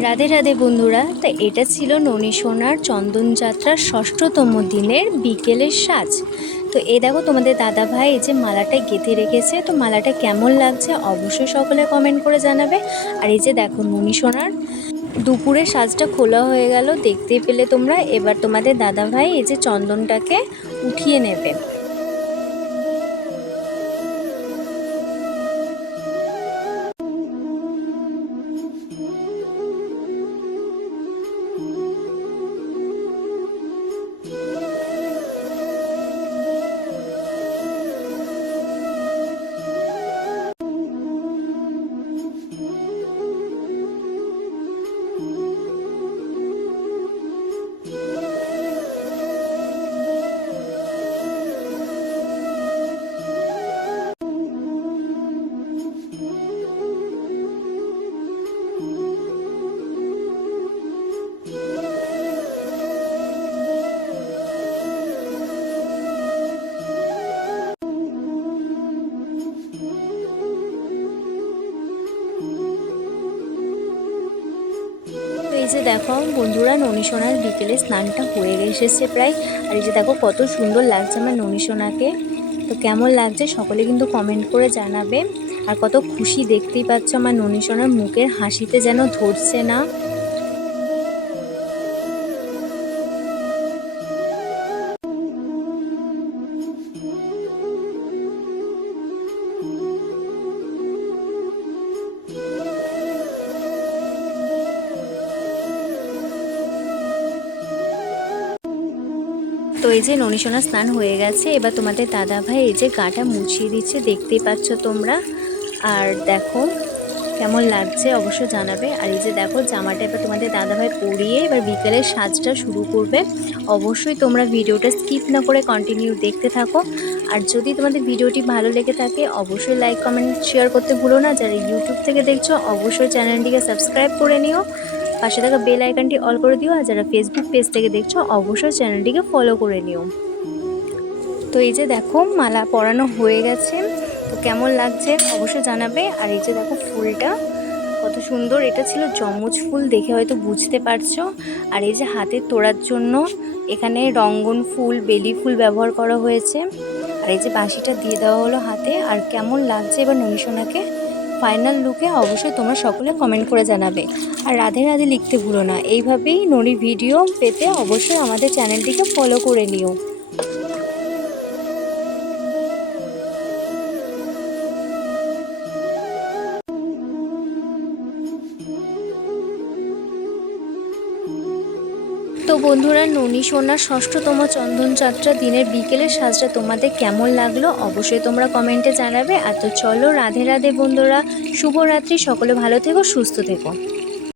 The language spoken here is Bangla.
রাধে রাধে বন্ধুরা। তো এটা ছিল ননী সোনার চন্দন যাত্রার ৬ষ্ঠতম দিনের বিকেলের সাজ। তো এই দেখো তোমাদের দাদা ভাই এই যে মালাটা গেঁথে রেখেছে। তো মালাটা কেমন লাগছে অবশ্যই সকলে কমেন্ট করে জানাবে। আর এই যে দেখো ননী সোনার দুপুরে সাজটা খোলা হয়ে গেল, দেখতে পেলে তোমরা। এবার তোমাদের দাদা ভাই এই যে চন্দনটাকে উঠিয়ে নেবে। তো এই যে দেখো বন্ধুরা, ননী সোনার বিকেলে স্নানটা হয়ে এসেছে প্রায়। আর এই যে দেখো কত সুন্দর লাগছে আমার ননী সোনাকে। তো কেমন লাগছে সকলে কিন্তু কমেন্ট করে জানাবে। আর কত খুশি দেখতেই পাচ্ছ, আমার ননী সোনার মুখের হাসিতে যেন ধরছে না। তো এই যে ননী সোনার স্নান হয়ে গেছে। এবার তোমাদের দাদা ভাই এই যে গাটা মুছিয়ে দিচ্ছে, দেখতেই পাচ্ছ তোমরা। আর দেখো কেমন লাগছে অবশ্যই জানাবে। আর এই যে দেখো জামাটা এবার তোমাদের দাদাভাই পরিয়ে এবার বিকেলের সাজটা শুরু করবে। অবশ্যই তোমরা ভিডিওটা স্কিপ না করে কন্টিনিউ দেখতে থাকো। আর যদি তোমাদের ভিডিওটি ভালো লেগে থাকে অবশ্যই লাইক কমেন্ট শেয়ার করতে ভুলো না। যারা ইউটিউব থেকে দেখছো অবশ্যই চ্যানেলটিকে সাবস্ক্রাইব করে নিও, পাশে থাকা বেল আইকনটি অল করে দিও। আর যারা ফেসবুক পেজ থেকে দেখছো অবশ্যই চ্যানেলটিকে ফলো করে নিও। তো এই যে দেখো মালা পরানো হয়ে গেছে। তো কেমন লাগছে অবশ্যই জানাবে। আর এই যে দেখো ফুলটা কত সুন্দর, এটা ছিল যমজ ফুল, দেখে হয়তো বুঝতে পারছো। আর এই যে হাতের তোড়ার জন্য এখানে রঙ্গন ফুল, বেলি ফুল ব্যবহার করা হয়েছে। আর এই যে বাঁশিটা দিয়ে দেওয়া হলো হাতে। আর কেমন লাগছে এবার ননী সোনাকে ফাইনাল লুকে অবশ্যই তোমরা সকলে কমেন্ট করে জানাবে। আর রাধে রাধে লিখতে ভুলো না। এইভাবেই ননী ভিডিও পেতে অবশ্যই আমাদের চ্যানেলটিকে ফলো করে নিও। তো বন্ধুরা, ননী সোনার ৬ষ্ঠতম চন্দন যাত্রা দিনের বিকেলের সাজটা তোমাদের কেমন লাগলো অবশ্যই তোমরা কমেন্টে জানাবে। আর তো চলো রাধে রাধে বন্ধুরা, শুভরাত্রি, সকলে ভালো থেকো, সুস্থ থেকো।